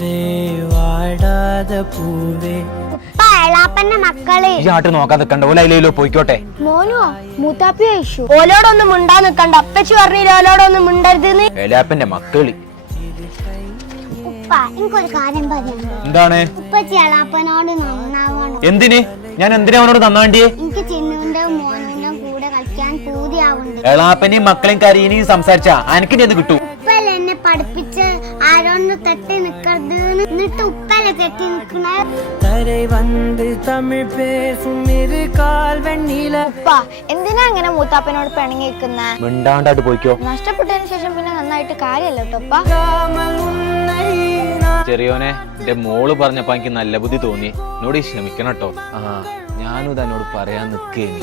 നിലാവേ വാടാത പൂവേ. മക്കളെ ഈ ആട്ട് നോക്കാൻ നിക്കണ്ട, ഓല അതിലോ പോയിക്കോട്ടെ. മോനോ മൂത്താപ്പി അയച്ചു ഓലോടൊന്നും മിണ്ടാ നിക്കണ്ട. അപ്പച്ചി പറഞ്ഞില്ല ഓലോടൊന്നും മിണ്ടരുതെന്ന്. ഏലാപ്പന്റെ മക്കളി. ഉപ്പ എനിക്കൊരു കാര്യം പറയാം. എന്താണ്? ഉപ്പച്ചി എളാപ്പനോട് നന്നാവണം. എന്തിന്? ഞാൻ എന്തിനാ അവനോട് നന്നാണ്ടിയേ? എനിക്ക് ചിന്നുവിന്റെ മോനുവിന്റെ കൂടെ കളിക്കാൻ പൂതിയാവുന്നുണ്ട്. എളാപ്പനെയും മക്കളെയും കരീനെയും സംസാരിച്ചാ എനിക്ക് എന്ത് കിട്ടും? ഉപ്പല്ല എന്നെ പഠിപ്പിച്ച് ആരോന്ന് തെറ്റി നിക്കരുത്. എന്നിട്ട് ഉപ്പല്ല തെറ്റി നിക്കണ. ഉപ്പ എന്തിനാ അങ്ങനെ മൂത്താപ്പനോട് പിണങ്ങി നിൽക്കുന്ന? മിണ്ടാണ്ടായിട്ട് പോയിക്കോ. നഷ്ടപ്പെട്ടതിന് ശേഷം പിന്നെ നന്നായിട്ട് കാര്യല്ലോ ഉപ്പ. ചെറിയോനെ, എന്റെ മോള് പറഞ്ഞപ്പോ എനിക്ക് നല്ല ബുദ്ധി തോന്നി. എന്നോട് ക്ഷമിക്കണം കേട്ടോ. ഞാനും തന്നോട് പറയാൻ നിൽക്കേനി.